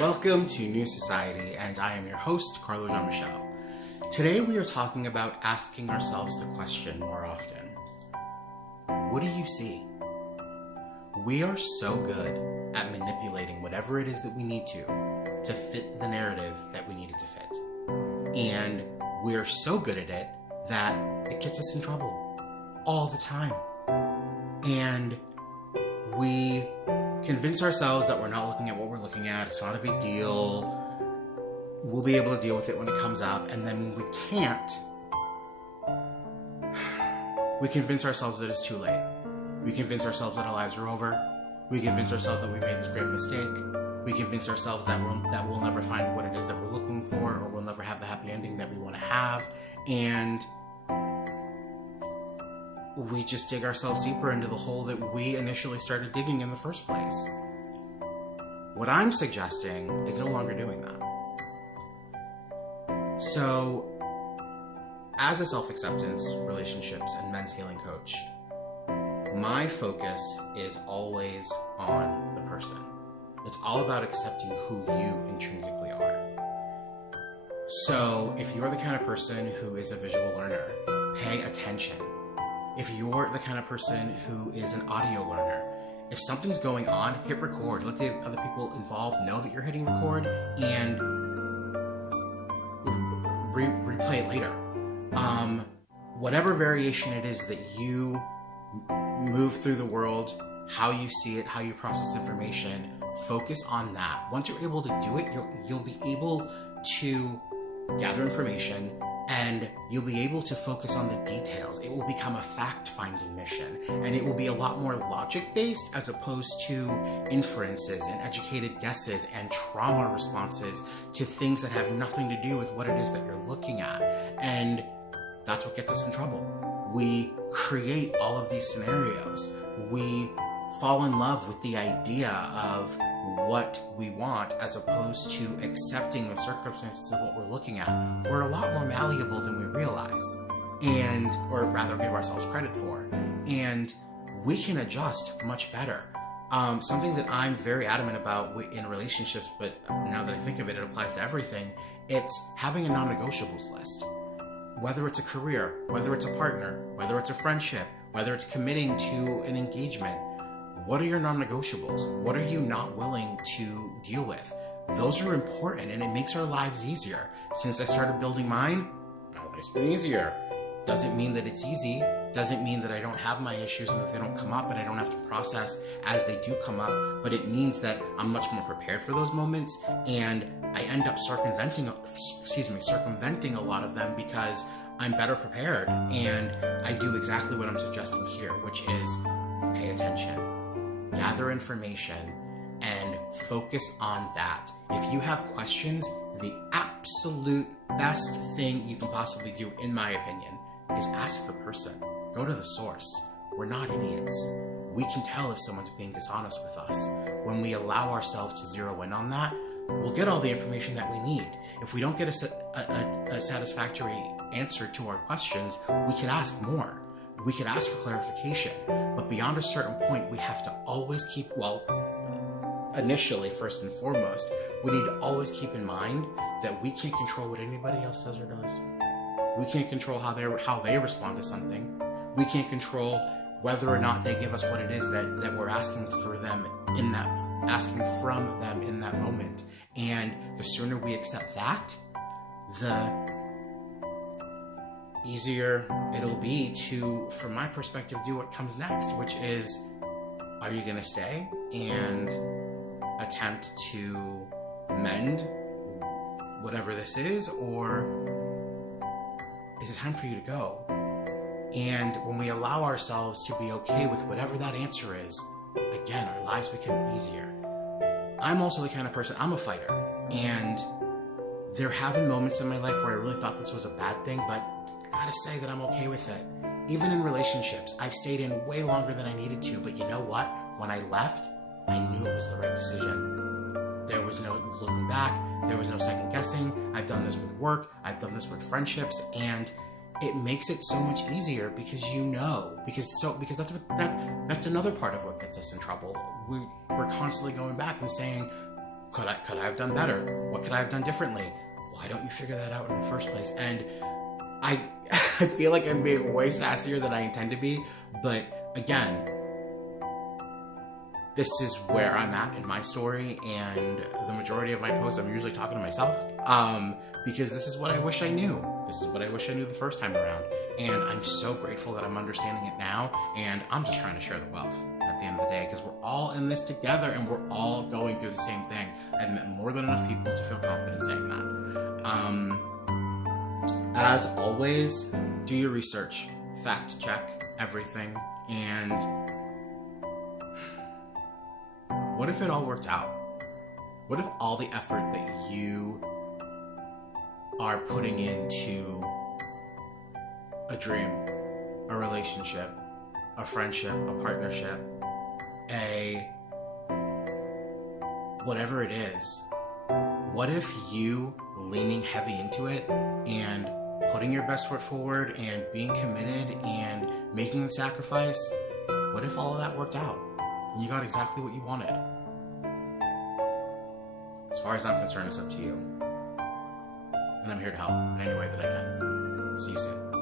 Welcome to New Society, and I am your host, Carlo Jean-Michel. Today we are talking about asking ourselves the question more often. What do you see? We are so good at manipulating whatever it is that we need to fit the narrative that we need it to fit. And we are so good at it that it gets us in trouble all the time. And we convince ourselves that we're not looking at what we're looking at, it's not a big deal, we'll be able to deal with it when it comes up, and then when we can't, we convince ourselves that it's too late. We convince ourselves that our lives are over. We convince ourselves that we made this grave mistake. We convince ourselves that we'll never find what it is that we're looking for, or we'll never have the happy ending that we want to have, and we just dig ourselves deeper into the hole that we initially started digging in the first place. What I'm suggesting is no longer doing that. So, as a self-acceptance, relationships, and men's healing coach, my focus is always on the person. It's all about accepting who you intrinsically are. So, if you're the kind of person who is a visual learner, pay attention. If you're the kind of person who is an audio learner, if something's going on, hit record. Let the other people involved know that you're hitting record and replay it later. Whatever variation it is that you move through the world, how you see it, how you process information, focus on that. Once you're able to do it, you'll be able to gather information, and you'll be able to focus on the details. It will become a fact-finding mission, and it will be a lot more logic-based as opposed to inferences and educated guesses and trauma responses to things that have nothing to do with what it is that you're looking at. And that's what gets us in trouble. We create all of these scenarios. We fall in love with the idea of what we want as opposed to accepting the circumstances of what we're looking at. We're a lot more malleable than we realize, or rather give ourselves credit for, and we can adjust much better. Something that I'm very adamant about in relationships, but now that I think of it, it applies to everything. It's having a non-negotiables list. Whether it's a career, whether it's a partner, whether it's a friendship, whether it's committing to an engagement, what are your non-negotiables? What are you not willing to deal with? Those are important, and it makes our lives easier. Since I started building mine, my life's been easier. Doesn't mean that it's easy. Doesn't mean that I don't have my issues and that they don't come up and I don't have to process as they do come up. But it means that I'm much more prepared for those moments, and I end up circumventing a lot of them because I'm better prepared, and I do exactly what I'm suggesting here, which is pay attention. Gather information and focus on that. If you have questions, the absolute best thing you can possibly do, in my opinion, is ask the person. Go to the source. We're not idiots. We can tell if someone's being dishonest with us. When we allow ourselves to zero in on that, we'll get all the information that we need. If we don't get a satisfactory answer to our questions, we can ask more. We could ask for clarification, but beyond a certain point, we have to always keep, initially, first and foremost, we need to always keep in mind that we can't control what anybody else says or does. We can't control how they respond to something. We can't control whether or not they give us what it is that we're asking from them in that moment. And the sooner we accept that, the easier it'll be to, from my perspective, do what comes next, which is, are you going to stay and attempt to mend whatever this is, or is it time for you to go? And when we allow ourselves to be okay with whatever that answer is, again, our lives become easier. I'm also the kind of person, I'm a fighter, and there have been moments in my life where I really thought this was a bad thing, but I gotta say that I'm okay with it. Even in relationships, I've stayed in way longer than I needed to, but you know what? When I left, I knew it was the right decision. There was no looking back, there was no second guessing. I've done this with work, I've done this with friendships, and it makes it so much easier because you know, because that's another part of what gets us in trouble. We're constantly going back and saying, Could I have done better? What could I have done differently? Why don't you figure that out in the first place? And I I feel like I'm being way sassier than I intend to be, but again, this is where I'm at in my story, and the majority of my posts I'm usually talking to myself, because this is what I wish I knew. This is what I wish I knew the first time around, and I'm so grateful that I'm understanding it now, and I'm just trying to share the wealth at the end of the day, because we're all in this together, and we're all going through the same thing. I've met more than enough people to feel confident saying that. As always, do your research, fact check everything, and what if it all worked out? What if all the effort that you are putting into a dream, a relationship, a friendship, a partnership, whatever it is, what if you leaning heavy into it and putting your best foot forward and being committed and making the sacrifice, what if all of that worked out and you got exactly what you wanted? As far as I'm concerned, it's up to you. And I'm here to help in any way that I can. See you soon.